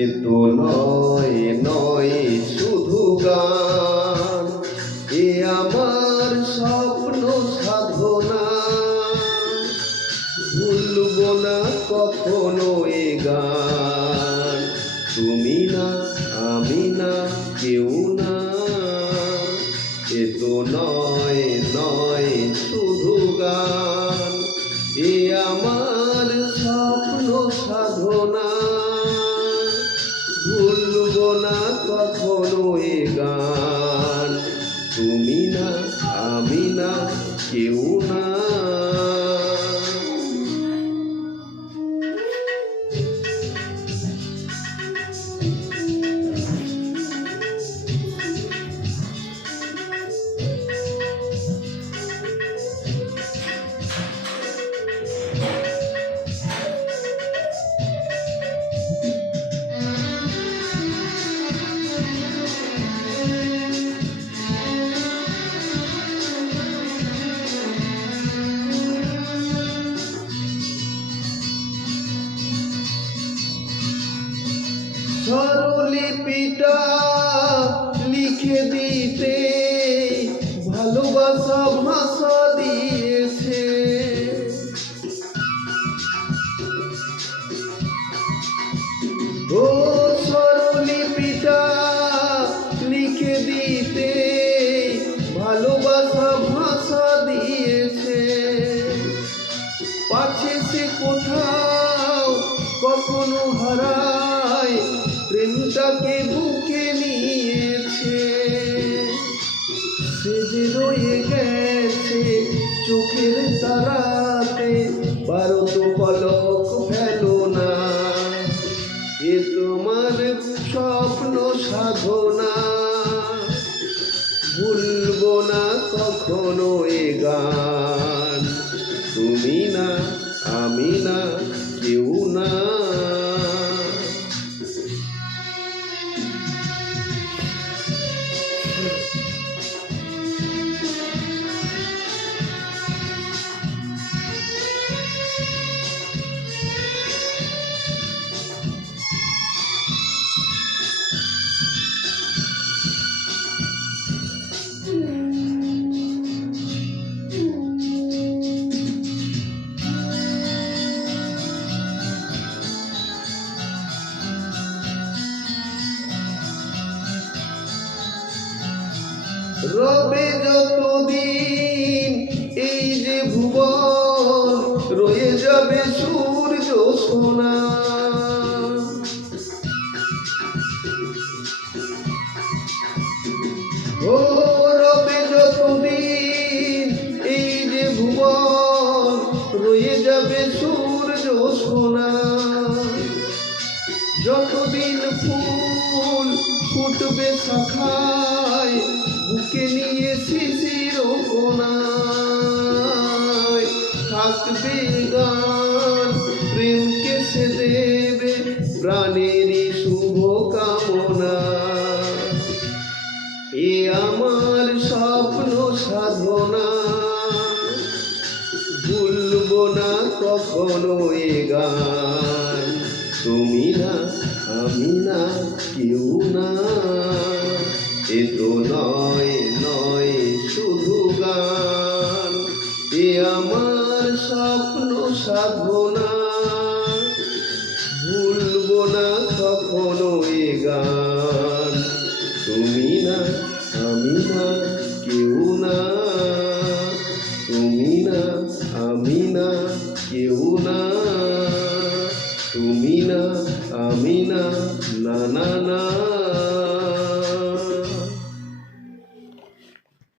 এ তো নয় নয় শুধু গান, এ আমার স্বপ্ন সাধনা। ভুলবো না কখনো এ গান, তুমি না আমি না কেউ না। এ তো নয় নয় শুধু গান, এ আমার স্বপ্ন সাধনা। ভুলবো না কখনো এ গান, তুমি না আমি না কেউ না। স্বরলিপিটা লিখে দিতে ভালোবাসা ভাষা দিয়েছে। ও স্বরলিপিটা লিখে দিতে ভালোবাসা ভাষা দিয়েছে। পাছে সে কোথাও কখনো হারায়, প্রেমটাকে বুকে নিয়েছে। সে যে রয়ে গেছে চোখের তারাতে, বারো তো পলক ফেলো না। এ তোমার স্বপ্ন সাধনা, ভুলবো না কখনো এ গান, তুমি না আমি না কেউ না। রবে যতদিন এই যে ভুবন, রয়ে যাবে সূর্য সোনা। ও রবে যতদিন এই যে ভুবন, রয়ে যাবে সূর্য সোনা। যতদিন ফুল ফুটবে শাখায়, বুকে নিয়ে শিশির কোনায়, থাকবে গান প্রেমকে সে দেবে প্রাণেরই শুভ কামনা। এ আমার স্বপ্ন সাধনা, ভুলবো না কখনো এ গান, তুমি না আমি না কেউ না। এ তো নয় নয় শুধু গান, এ আমার স্বপ্ন সাধনা। ভুলবো না কখনো এ গান, তুমি না আমি না কেউ না। তুমি না আমি না কেউ না। তুমি না আমি না না না না।